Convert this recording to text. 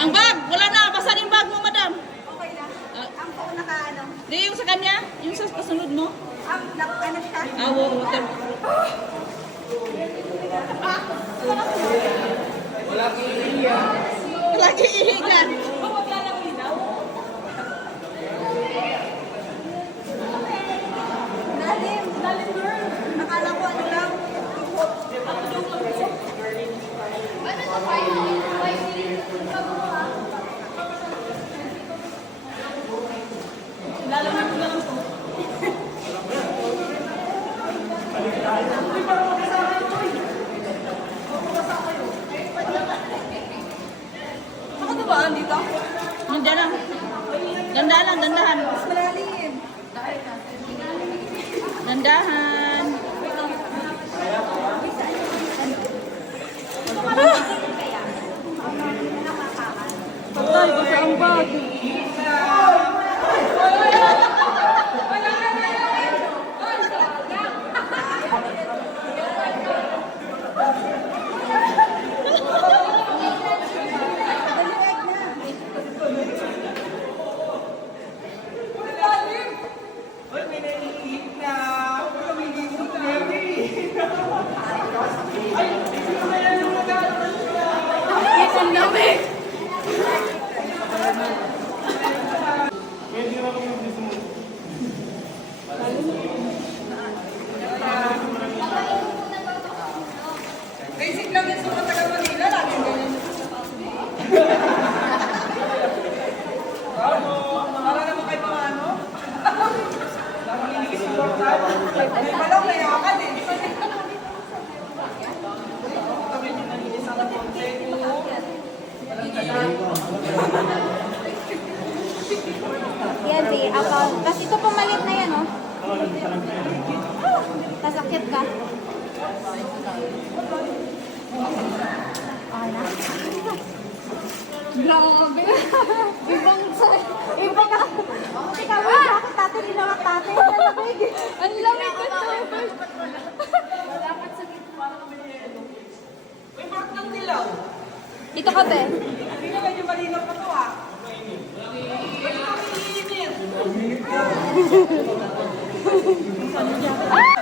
Ang bag! Wala na! Basa yung bag mo, madam. Okay lang. Ang phone naka-ano. Di yung sa kanya? Yung sa kasunod mo? Ano siya? Water. Lagi ihigan. Lalim. Lalim, girl. Nakala ko ano lang. Lalaman ko na lang po. Saka na ba? Dito? Nandiyan lang. Dandahan lang, dandahan. Mas malalim. Dandahan. Patay, basa ang bag. Ang lamig! Basic lang yan sa mga taga Manila. Lagi ganyan. Para naman kayo mga ano? May palaw na yakan eh. Yan, di. Account. Tapos ito pumalit na yan, oh. Tapos akit ka. Okay na. Grabe. Ibang ibang na. Ikaw mo sa akin, tatay, inawak tatay. Ang lamig ko to. May mark ng dilaw. Dito ka, be. Hindi na medyo malinaw pa to ah. Ba't ito umiinit? Ah!